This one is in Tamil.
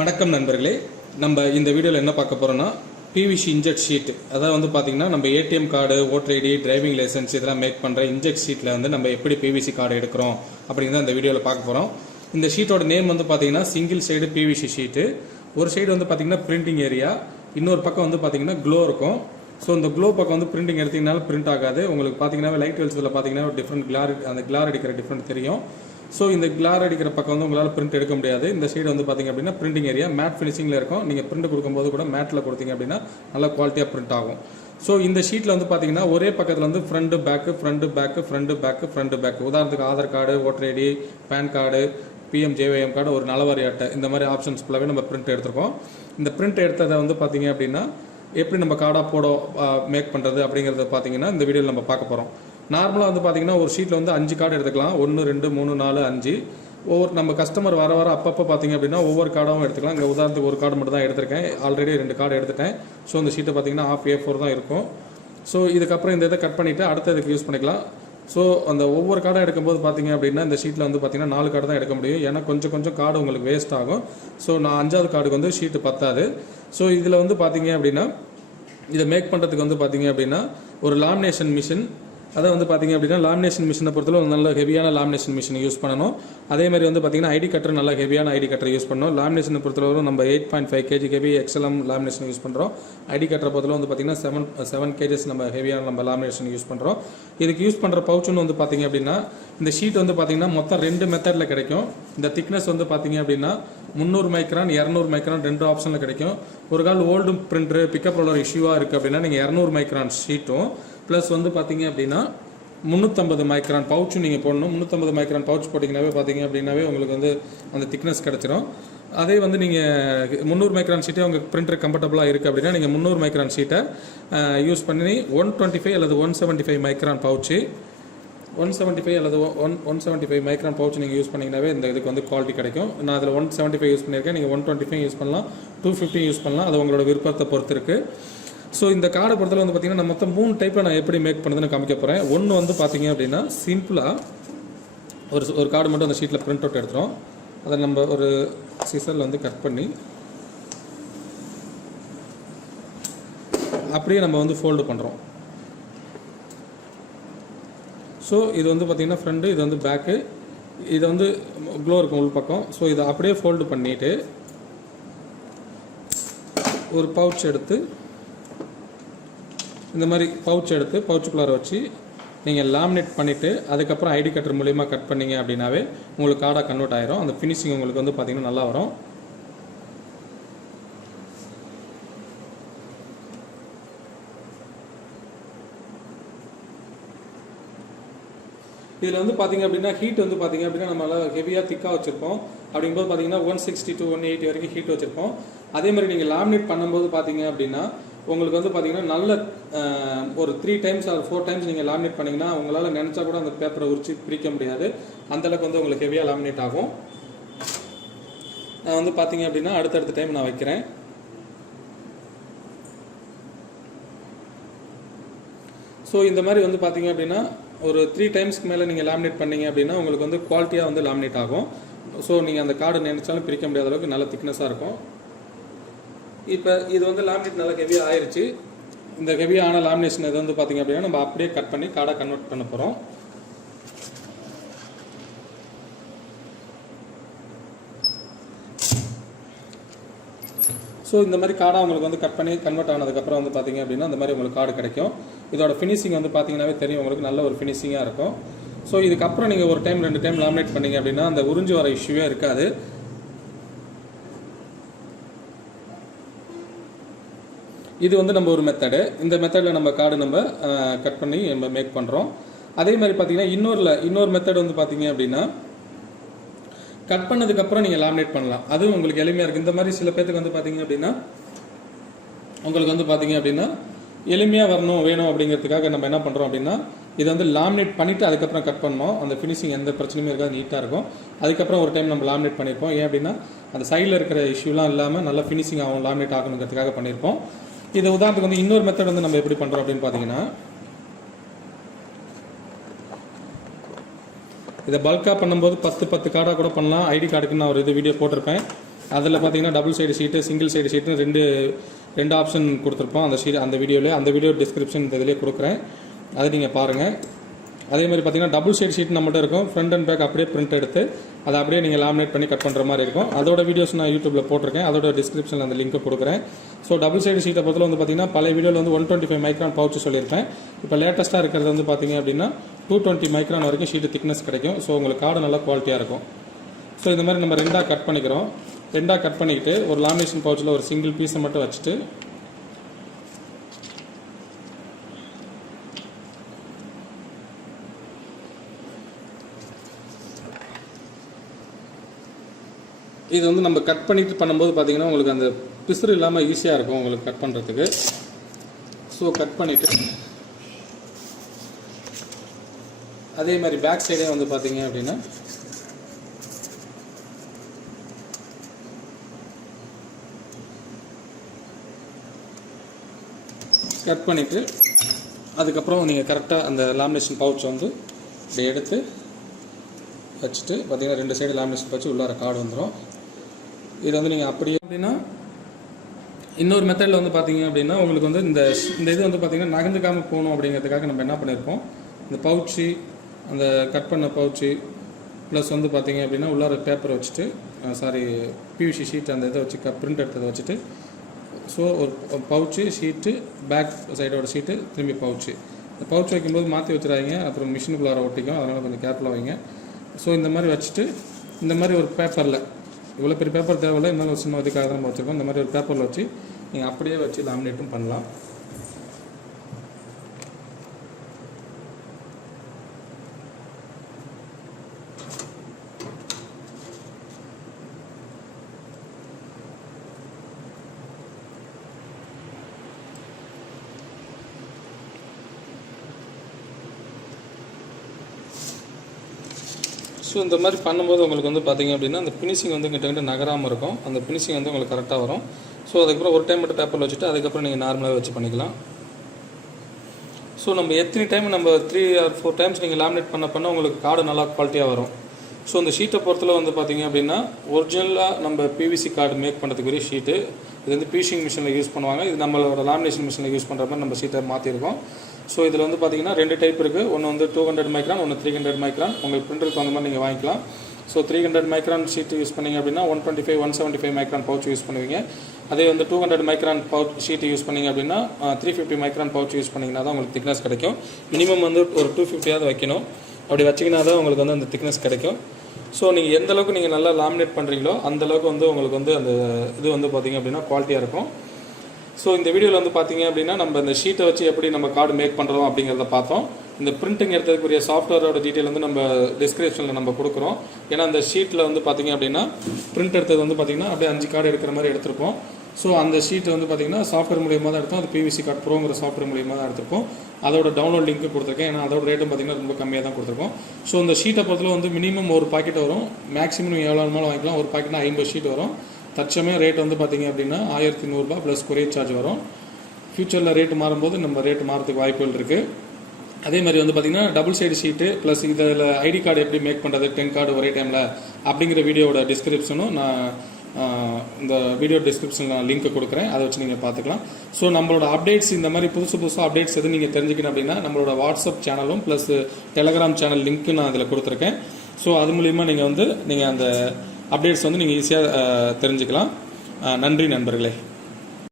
வணக்கம் நண்பர்களே. நம்ம இந்த வீடியோவில் என்ன பார்க்க போறோம்னா பிவிசி இன்ஜெக்ட் ஷீட். அதாவது வந்து பார்த்தீங்கன்னா நம்ம ATM card, voter ID, driving license இதெல்லாம் மேக் பண்ணுற இன்ஜெக்ட் ஷீட்டில் வந்து நம்ம எப்படி பிவிசி கார்டு எடுக்கிறோம் அப்படிங்கிறத இந்த வீடியோவில் பார்க்க போகிறோம். இந்த ஷீட்டோட நேம் வந்து பார்த்தீங்கன்னா சிங்கிள் சைடு பிவிசி ஷீட்டு. ஒரு சைடு வந்து பார்த்தீங்கன்னா பிரிண்டிங் ஏரியா, இன்னொரு பக்கம் வந்து பார்த்தீங்கன்னா க்ளோ இருக்கும். ஸோ இந்த க்ளோ பக்கம் வந்து பிரிண்டிங் எடுத்தீங்கனால பிரிண்ட் ஆகாது. உங்களுக்கு பார்த்தீங்கன்னா லைட் வெல்ஸில் பார்த்தீங்கன்னா டிஃப்ரெண்ட் கிளார், அந்த கிளார் அடிக்கிற டிஃப்ரெண்ட் தெரியும். ஸோ இந்த கிளார் அடிக்கிற பக்கம் வந்து உங்களால் பிரிண்ட் எடுக்க முடியாது. இந்த சைடு வந்து பார்த்தீங்க அப்படின்னா பிரிண்டிங் ஏரியா மேட் ஃபினிஷிங்கில் இருக்கும். நீங்கள் பிரிண்ட் கொடுக்கும்போது கூட மேட்டில் கொடுத்தீங்க அப்படின்னா நல்லா குவாலிட்டியாக பிரிண்ட் ஆகும். ஸோ இந்த ஷீட்டில் வந்து பார்த்தீங்கன்னா ஒரே பக்கத்தில் வந்து front back, front back, front back, front back. உதாரணத்துக்கு Aadhaar card, voter ID, PAN card, PMJYM card, ஒரு நலவாரி அட்டை, இந்த மாதிரி ஆப்ஷன்ஸ் ஃபுல்லாகவே நம்ம பிரிண்ட் எடுத்துருக்கோம். இந்த பிரிண்ட் எடுத்ததை வந்து பார்த்தீங்க அப்படின்னா எப்படி நம்ம கார்டாக போட மேக் பண்ணுறது அப்படிங்கிறத பார்த்தீங்கன்னா இந்த வீடியோவில் நம்ம பார்க்க போகிறோம். நார்மலாக வந்து பார்த்தீங்கன்னா ஒரு ஷீட்டில் வந்து 5 கார்டு எடுத்துக்கலாம். 1, 2, 3, 4, 5. ஒவ்வொரு நம்ம கஸ்டமர் வர அப்பப்போ பார்த்தீங்க அப்படின்னா ஒவ்வொரு கார்டாகவும் எடுத்துக்கலாம். இங்கே உதாரணத்துக்கு ஒரு கார்டு மட்டும் தான் எடுத்திருக்கேன். ஆல்ரெடி 2 கார்டு எடுத்துட்டேன். ஸோ இந்த ஷீட்டை பார்த்தீங்கன்னா ½ A4 தான் இருக்கும். ஸோ இதுக்கப்புறம் இந்த இதை கட் பண்ணிவிட்டு அடுத்த இதுக்கு யூஸ் பண்ணிக்கலாம். ஸோ அந்த ஒவ்வொரு கார்டாக எடுக்கும்போது பார்த்தீங்க அப்படின்னா இந்த ஷீட்டில் வந்து பார்த்தீங்கன்னா 4 கார்டு தான் எடுக்க முடியும். ஏன்னா கொஞ்சம் கார்டு உங்களுக்கு வேஸ்ட் ஆகும். ஸோ நான் 5வது கார்டுக்கு வந்து ஷீட்டு பத்தாது. ஸோ இதில் வந்து பார்த்தீங்க அப்படின்னா இதை மேக் பண்ணுறதுக்கு வந்து பார்த்தீங்க அப்படின்னா ஒரு லாமினேஷன் மிஷின், அதை வந்து பார்த்தீங்க அப்படின்னா லாமினேஷன் மிஷினை பொறுத்தவரை ஒரு நல்ல ஹெவியான லாமினேஷன் மிஷினை யூஸ் பண்ணணும். அதேமாதிரி வந்து பார்த்தீங்கன்னா ஐடி கட்டர், நல்ல ஹெவியான ஐடி கட்டர் யூஸ் பண்ணணும். லாமினேஷனை பொறுத்தவரை நம்ம 8.5 kg heavy XLM lamination use பண்ணுறோம். ஐடி கட்டரை பொறுத்தவரை வந்து பார்த்தீங்கன்னா 7 kg நம்ம ஹெவியான நம்ம லாமினேஷன் யூஸ் பண்ணுறோம். இதுக்கு யூஸ் பண்ணுற பவுச்சுன்னு வந்து பார்த்தீங்க அப்படின்னா இந்த ஷீட் வந்து பார்த்தீங்கன்னா மொத்தம் 2 மெத்தடில் கிடைக்கும். இந்த திக்னஸ் வந்து பார்த்தீங்க அப்படின்னா 300 மைக்ரான், 200 மைக்ரான் 2 ஆப்ஷனில் கிடைக்கும். ஒரு கால் ஓல்டு பிரிண்டரு, பிக்கப் ரோலர் இஷ்யூவாக இருக்குது அப்படின்னா நீங்கள் 200 மைக்ரான் ஷீட்டும் ப்ளஸ் வந்து பார்த்தீங்க அப்படின்னா 350 மைக்ரான் பவுச்சும் நீங்கள் போடணும். 350 மைக்ரான் பவுச் போட்டிங்கனாவே பார்த்தீங்க அப்படின்னாவே உங்களுக்கு வந்து அந்த திக்னஸ் கிடச்சிரும். அதே வந்து நீங்கள் 300 மைக்ரான் ஷீட்டே உங்களுக்கு பிரிண்டர் கம்ஃபர்டபுளாக இருக்குது அப்படின்னா நீங்கள் 300 மைக்ரான் ஷீட்டை யூஸ் பண்ணி 125 அல்லது 175 மைக்ரான் பவுச்சு, 175 அல்லது 175 மைக்ரான் பவுச் நீங்கள் யூஸ் பண்ணிங்கனாவே இந்த இதுக்கு வந்து குவாலிட்டி கிடைக்கும். நான் அதில் 175 யூஸ் பண்ணியிருக்கேன். நீங்கள் 125 யூஸ் பண்ணலாம், 250 யூஸ் பண்ணலாம். அது உங்களோட விருப்பத்தை பொறுத்து இருக்குது. ஸோ இந்த கார்டை பொறுத்தவரை வந்து பார்த்தீங்கன்னா நான் மொத்தம் 3 டைப்பில் நான் எப்படி மேக் பண்ணுறதுன்னு காமிக்க போகிறேன். ஒன்று வந்து பார்த்தீங்க அப்படின்னா சிம்பிளாக ஒரு கார்டு மட்டும் அந்த ஷீட்டில் பிரிண்ட் அவுட் எடுத்துகிறோம். அதை நம்ம ஒரு சிசரில் வந்து கட் பண்ணி அப்படியே நம்ம வந்து ஃபோல்டு பண்ணுறோம். ஸோ இது வந்து பார்த்தீங்கன்னா ஃப்ரண்ட்டு, இது வந்து பேக்கு, இது வந்து க்ளோ இருக்கும் உள் பக்கம். ஸோ இதை அப்படியே ஃபோல்டு பண்ணிவிட்டு ஒரு பவுச் எடுத்து இந்த மாதிரி பவுச்சுக்குள்ளார வச்சு நீங்கள் லாமினேட் பண்ணிவிட்டு அதுக்கப்புறம் ஐடி கட்டர் மூலிமா கட் பண்ணிங்க அப்படின்னாவே உங்களுக்கு கார்டாக கன்வெர்ட் ஆயிரும். அந்த ஃபினிஷிங் உங்களுக்கு வந்து பார்த்திங்கன்னா நல்லா வரும். இதில் வந்து பார்த்தீங்க அப்படின்னா ஹீட் வந்து பார்த்தீங்க அப்படின்னா நம்மளால ஹெவியாக திக்காக வச்சுருப்போம். அப்படிங்கும்போது பார்த்தீங்கன்னா 160 to 180 வரைக்கும் ஹீட் வச்சுருப்போம். அதே மாதிரி நீங்கள் லாமினேட் பண்ணும்போது பார்த்தீங்க அப்படின்னா உங்களுக்கு வந்து பார்த்தீங்கன்னா நல்ல ஒரு 3 times or 4 times நீங்கள் லாமினேட் பண்ணிங்கன்னா உங்களால் நினச்சா கூட அந்த பேப்பரை உரிச்சு பிரிக்க முடியாது. அந்தளவுக்கு வந்து உங்களுக்கு ஹெவியாக லாமினேட் ஆகும். நான் வந்து பார்த்தீங்க அப்படின்னா அடுத்தடுத்த டைம் நான் வைக்கிறேன். ஸோ இந்த மாதிரி வந்து பார்த்தீங்க அப்படின்னா ஒரு 3 times மேலே நீங்கள் லாமினேட் பண்ணீங்க அப்படின்னா உங்களுக்கு வந்து குவாலிட்டியாக வந்து லாமினேட் ஆகும். ஸோ நீங்கள் அந்த கார்டு நினைச்சாலும் பிரிக்க முடியாத அளவுக்கு நல்ல திக்னஸாக இருக்கும். இப்போ இது வந்து லாமினேட் நல்லா ஹெவியாக ஆயிடுச்சு. இந்த ஹெவியான லாமினேஷன் இது வந்து பார்த்தீங்க அப்படின்னா நம்ம அப்படியே கட் பண்ணி கார்டாக கன்வெர்ட் பண்ண போகிறோம். ஸோ இந்த மாதிரி கார்டாக உங்களுக்கு வந்து கட் பண்ணி கன்வெர்ட் ஆனதுக்கப்புறம் வந்து பார்த்தீங்க அப்படின்னா இந்த மாதிரி உங்களுக்கு கார்டு கிடைக்கும். இதோட ஃபினிஷிங் வந்து பார்த்தீங்கன்னாவே தெரியும், உங்களுக்கு நல்ல ஒரு ஃபினிஷிங்காக இருக்கும். ஸோ இதுக்கப்புறம் நீங்கள் ஒரு டைம் 2 டைம் லாமினேட் பண்ணிங்க அப்படின்னா அந்த உறிஞ்சி வர இஷ்யூவே இருக்காது. இது வந்து நம்ம ஒரு மெத்தடு. இந்த மெத்தடில் நம்ம கார்டு நம்ம கட் பண்ணி நம்ம மேக் பண்ணுறோம். அதே மாதிரி பார்த்தீங்கன்னா இன்னொரு மெத்தட் வந்து பார்த்தீங்க அப்படின்னா கட் பண்ணதுக்கப்புறம் நீங்கள் லாமினேட் பண்ணலாம். அதுவும் உங்களுக்கு எளிமையாக இருக்குது. இந்த மாதிரி சில பேருக்கு வந்து பார்த்தீங்க அப்படின்னா உங்களுக்கு வந்து பார்த்தீங்க அப்படின்னா எளிமையாக வேணும் அப்படிங்கிறதுக்காக நம்ம என்ன பண்ணுறோம் அப்படின்னா இதை வந்து லாமினேட் பண்ணிவிட்டு அதுக்கப்புறம் கட் பண்ணோம். அந்த ஃபினிஷிங் எந்த பிரச்சனையும் இருக்காது, நீட்டாக இருக்கும். அதுக்கப்புறம் ஒரு டைம் நம்ம லாமினேட் பண்ணியிருப்போம். ஏன் அப்படின்னா அந்த சைடில் இருக்கிற இஷ்யூலாம் இல்லாமல் நல்லா ஃபினிஷிங் ஆகும், லாமினேட் ஆகணுங்கிறதுக்காக பண்ணியிருப்போம். இது உதாரணத்துக்கு வந்து இன்னொரு மெத்தட் வந்து நம்ம எப்படி பண்ணுறோம் அப்படின்னு பார்த்தீங்கன்னா இதை பல்காக பண்ணும்போது 10 கார்டாக கூட பண்ணலாம். ஐடி கார்டுக்கு நான் ஒரு இது வீடியோ போட்டிருப்பேன். அதில் பார்த்தீங்கன்னா double side sheet single side sheet ரெண்டு ஆப்ஷன் கொடுத்துருப்போம் அந்த வீடியோ டிஸ்கிரிப்ஷன் இதிலே கொடுக்குறேன், அதை நீங்கள் பாருங்கள். அதே மாதிரி பார்த்தீங்கன்னா டபுள் சைடு ஷீட் நம்மகிட்ட இருக்கும், ஃப்ரண்ட் அண்ட் பேக் அப்படியே பிரிண்ட் எடுத்து அதை அப்படியே நீங்கள் லேமினேட் பண்ணி கட் பண்ணுற மாதிரி இருக்கும். அதோட வீடியோஸ் நான் யூடியூப்பில் போட்டிருக்கேன், அதோட டிஸ்கிரிப்ஷனில் அந்த லிங்க் கொடுக்குறேன். ஸோ டபுள் சைடு ஷீட்டை பொறுத்தவரை வந்து பார்த்தீங்கன்னா பழைய வீடியோவில் வந்து 125 மைக்ரான் பவுச் சொல்லியிருப்பேன். இப்போ லேட்டஸ்ட்டாக இருக்கிறது வந்து பார்த்தீங்க அப்படின்னா 220 மைக்ரான் வரைக்கும் ஷீட்டு திக்னஸ் கிடைக்கும். ஸோ உங்களுக்கு கார்டு நல்லா குவாலிட்டியாக இருக்கும். ஸோ இந்த மாதிரி நம்ம ரெண்டாக கட் பண்ணிக்கிறோம். ரெண்டாக கட் பண்ணிக்கிட்டு ஒரு லாமினேஷன் பவுச்சில் ஒரு சிங்கிள் பீஸை மட்டும் வச்சுட்டு இது வந்து நம்ம கட் பண்ணிட்டு பண்ணும்போது பார்த்தீங்கன்னா உங்களுக்கு அந்த பிசுறு இல்லாமல் ஈஸியாக இருக்கும் உங்களுக்கு கட் பண்ணுறதுக்கு. ஸோ கட் பண்ணிவிட்டு அதே மாதிரி பேக் சைடே வந்து பார்த்தீங்க அப்படின்னா கட் பண்ணிவிட்டு அதுக்கப்புறம் நீங்கள் கரெக்டாக அந்த லேமினேஷன் பவுச் வந்து இப்படி எடுத்து வச்சுட்டு பார்த்தீங்கன்னா 2 சைடு லேமினேஷன் பவுச் உள்ளார கார்டு வந்துடும். இது வந்து நீங்கள் அப்படியே அப்படின்னா இன்னொரு மெத்தடில் வந்து பார்த்தீங்க அப்படின்னா உங்களுக்கு வந்து இந்த இது வந்து பார்த்தீங்கன்னா நகர்ந்துக்காமல் போகணும் அப்படிங்கிறதுக்காக நம்ம என்ன பண்ணியிருப்போம், இந்த பவுச்சு அந்த கட் பண்ண பவுச்சு ப்ளஸ் வந்து பார்த்தீங்க அப்படின்னா உள்ளார பேப்பர் வச்சுட்டு பிவிசி ஷீட் அந்த இதை வச்சு பிரிண்ட் எடுத்ததை வச்சுட்டு ஸோ ஒரு பவுச்சு ஷீட்டு பேக் சைடோட ஷீட்டு திரும்பி பவுச்சு. இந்த பவுச் வைக்கும்போது மாற்றி வச்சுறாங்க, அப்புறம் மிஷினுக்குள்ளார ஒட்டிக்கும், அதனால் கொஞ்சம் கேர்ஃபுல்லாக வைங்க. ஸோ இந்த மாதிரி வச்சுட்டு இந்த மாதிரி ஒரு பேப்பரில் இவ்வளோ பெரிய பேப்பர் தேவையில்லை, இருந்தாலும் ஒரு சின்ன இதுக்காக தான் நம்ம வச்சுருக்கோம். இந்த மாதிரி ஒரு பேப்பரில் வச்சு நீங்கள் அப்படியே வச்சு லேமினேட்டும் பண்ணலாம். ஸோ இந்த மாதிரி பண்ணும்போது உங்களுக்கு வந்து பார்த்தீங்க அப்படின்னா அந்த ஃபினிஷிங் வந்து கிட்ட நகராமல் இருக்கும், அந்த ஃபினிஷிங் வந்து உங்களுக்கு கரெக்டாக வரும். ஸோ அதுக்கப்புறம் ஒரு டைம் மட்டும் பேப்பரில் வச்சுட்டு அதுக்கப்புறம் நீங்கள் நார்மலாக வச்சு பண்ணிக்கலாம். ஸோ நம்ம எத்தனை டைம் நம்ம 3 or 4 டைம்ஸ் நீங்கள் லேமினேட் பண்ண உங்களுக்கு கார்டு நல்லா குவாலிட்டியாக வரும். ஸோ இந்த ஷீட்டை பொறுத்தல வந்து பார்த்தீங்க அப்படின்னா ஒரிஜினலாக நம்ம பிவிசி கார்டு மேக் பண்ணுறதுக்குரிய ஷீட்டு. இது வந்து பீஷிங் மிஷினில் யூஸ் பண்ணுவாங்க, இது நம்மளோட லேமினேஷன் மிஷினில் யூஸ் பண்ணுற மாதிரி நம்ம ஷீட்டை மாற்றிருக்கோம். ஸோ இதில் வந்து பார்த்தீங்கன்னா 2 டைப் இருக்குது, ஒன்று வந்து 200 மைக்ரான், ஒன்று 300 மைக்ரான். உங்களுக்கு பிரிண்டருக்கு தகுந்த மாதிரி நீங்கள் வாங்கிக்கலாம். ஸோ 300 மைக்ரான் ஷீட்டு யூஸ் பண்ணிங்க அப்படின்னா 125, 175 மைக்ரான் பவுச் யூஸ் பண்ணுவீங்க. அதே வந்து 200 மைக்ரான் பவுச் ஷீட்டு யூஸ் பண்ணிங்க அப்படின்னா 350 மைக்ரான் பவுச் யூஸ் பண்ணிங்கன்னா தான் உங்களுக்கு திக்னஸ் கிடைக்கும். மினிமம் வந்து ஒரு 250 வைக்கணும், அப்படி வச்சிங்கன்னா தான் உங்களுக்கு வந்து அந்த திக்னஸ் கிடைக்கும். ஸோ நீங்கள் எந்த அளவுக்கு நீங்கள் நல்லா லேமினேட் பண்ணுறீங்களோ அந்தளவுக்கு வந்து உங்களுக்கு வந்து அந்த இது வந்து பார்த்திங்க அப்படின்னா குவாலிட்டியாக இருக்கும். ஸோ இந்த வீடியோவில் வந்து பார்த்தீங்க அப்படின்னா நம்ம இந்த ஷீட்டை வச்சு எப்படி நம்ம கார்டு மேக் பண்ணுறோம் அப்படிங்கிறத பார்த்தோம். இந்த பிரிண்டிங் எடுத்ததுக்குரிய சாஃப்ட்வேரோட டீட்டெயில் வந்து நம்ம டிஸ்கிரிப்ஷனில் நம்ம கொடுக்குறோம். ஏன்னா அந்த ஷீட்டில் வந்து பார்த்தீங்க அப்படின்னா பிரிண்ட் எடுத்தது வந்து பார்த்தீங்கன்னா அப்படியே 5 கார்டு எடுக்கிற மாதிரி எடுத்திருப்போம். ஸோ அந்த ஷீட் வந்து பார்த்தீங்கன்னா சாஃப்ட்வேர் மூலியமாக தான் எடுத்தோம், அது பிவிசி கார்டு ப்ரோங்கிற சாஃப்ட்வேர் மூலியமாக தான் எடுத்திருப்போம். அதோட டவுன்லோட் லிங்க் கொடுத்துருக்கேன், ஏன்னா அதோட ரேட்டும் பார்த்தீங்கன்னா ரொம்ப கம்மியாக தான் கொடுத்துருக்கோம். ஸோ இந்த ஷீட்டை பொறுத்தவரை வந்து மினிமம் ஒரு பாக்கெட் வரும், மேக்ஸிமம் எவ்வளோ நாளும் வாங்கிக்கலாம். ஒரு பாக்கெட்னா 50 ஷீட் வரும். தற்சமயம் ரேட் வந்து பார்த்தீங்க அப்படின்னா 1100 ரூபாய் ப்ளஸ் கொரியர் சார்ஜ் வரும். ஃபியூச்சரில் ரேட்டு மாறும்போது நம்ம ரேட்டு மாறதுக்கு வாய்ப்புகள் இருக்குது. அதே மாதிரி வந்து பார்த்தீங்கன்னா டபுள் சைடு ஷீட்டு ப்ளஸ் இதில் ஐடி கார்டு எப்படி மேக் பண்ணுறது 10 கார்டு ஒரே டைமில் அப்படிங்கிற வீடியோட டிஸ்கிரிப்ஷனும் நான் இந்த வீடியோ டிஸ்கிரிப்ஷனில் நான் லிங்க் கொடுக்குறேன், அதை வச்சு நீங்கள் பார்த்துக்கலாம். ஸோ நம்மளோட அப்டேட்ஸ் இந்த மாதிரி புதுசாக அப்டேட்ஸ் எதுவும் நீங்கள் தெரிஞ்சுக்கணும் அப்படின்னா நம்மளோட வாட்ஸ்அப் சேனலும் ப்ளஸ் டெலகிராம் சேனல் லிங்க்கு நான் அதில் கொடுத்துருக்கேன். ஸோ அது மூலிமா நீங்கள் அந்த அப்டேட்ஸ் வந்து நீங்கள் ஈஸியாக தெரிஞ்சுக்கலாம். நன்றி நண்பர்களே.